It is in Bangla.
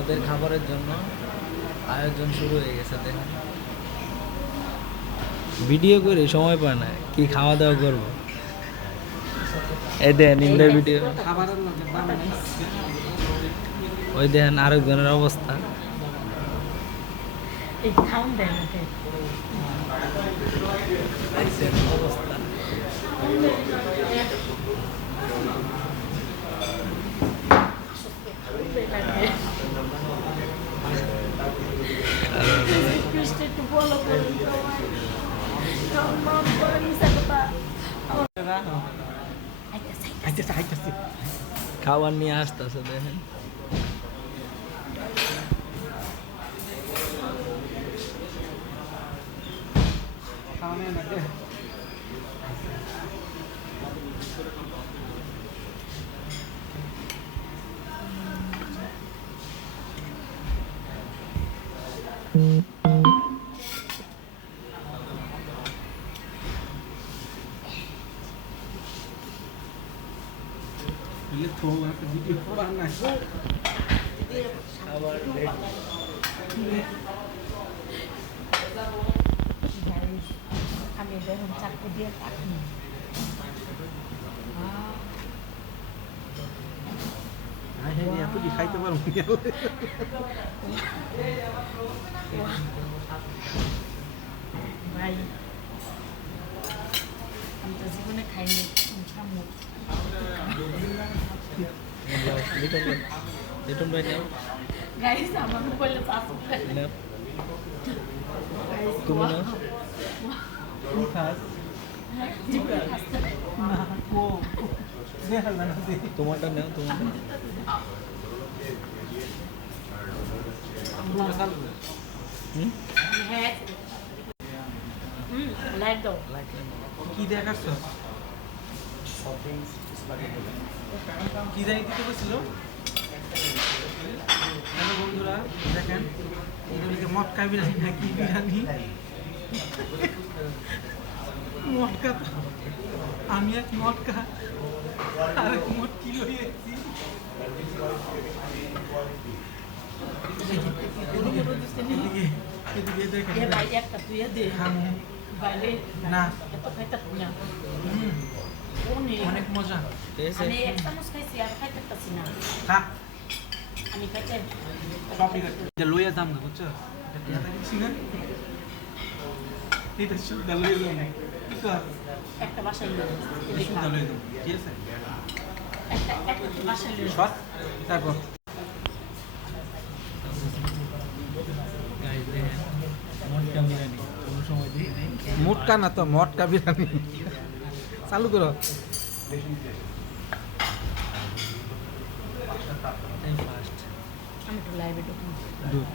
ওদের খাবারের জন্য আয়োজন শুরু হয়ে গেছে। দেখেন ভিডিও করে সময় পায় না, কি খাওয়া দাওয়া করবো। এই দেখেন ইন্দ্রের ভিডিও, ওই দেখেন আরেকজনের অবস্থা। অবস্থা খাবার নিয়ে আসতেছে দেখেন। আমি দেখুন চাকু দিয়ে কাটি খাইতে পারবো ভাই আমি তো জীবনে খাইনি খামো লিটন ভাই নাও, গাইস আমার বলে চাকু নাও, তুমি নাও। তোমারটা নাও, তোমারটা। হ্যাঁ লাইট দাও কি দেখাচ্ছ? কি জানি দিতে বলছিল? হ্যালো বন্ধুরা, দেখেন এগুলিকে মটকা বিরিয়ানি নাকি বিরিয়ানি মটকা। আমি এক মটকা আর এক মটকি লইয়েছি। এদিকে দেখেন ভাই একটা তুই দে খামু বাইরে না এত খাইতে না অনেক মজা। আমি এক চামচ খাইছি আর খাইতে পারছি না খা আমি খাইতে সব ঠিক আছে, এটা লইয়া দাম না বুঝছো? এটা টিয়াটা দিচ্ছি না, এটা শুধু লইয়া দাম না, কি কর একটা বাসায় নিয়ে এটা শুধু লইয়া দাম, ঠিক আছে? একটা বাসায় নিয়ে সব তারপর গাইস দেখেন মটকা বিরিয়ানি, কোনো সময় দিই নেই। মোটকা না তো মটকা বিরিয়ানি চালু করো। এই ফার্স্ট আমি একটু লাইভে ঢুকুন দুধ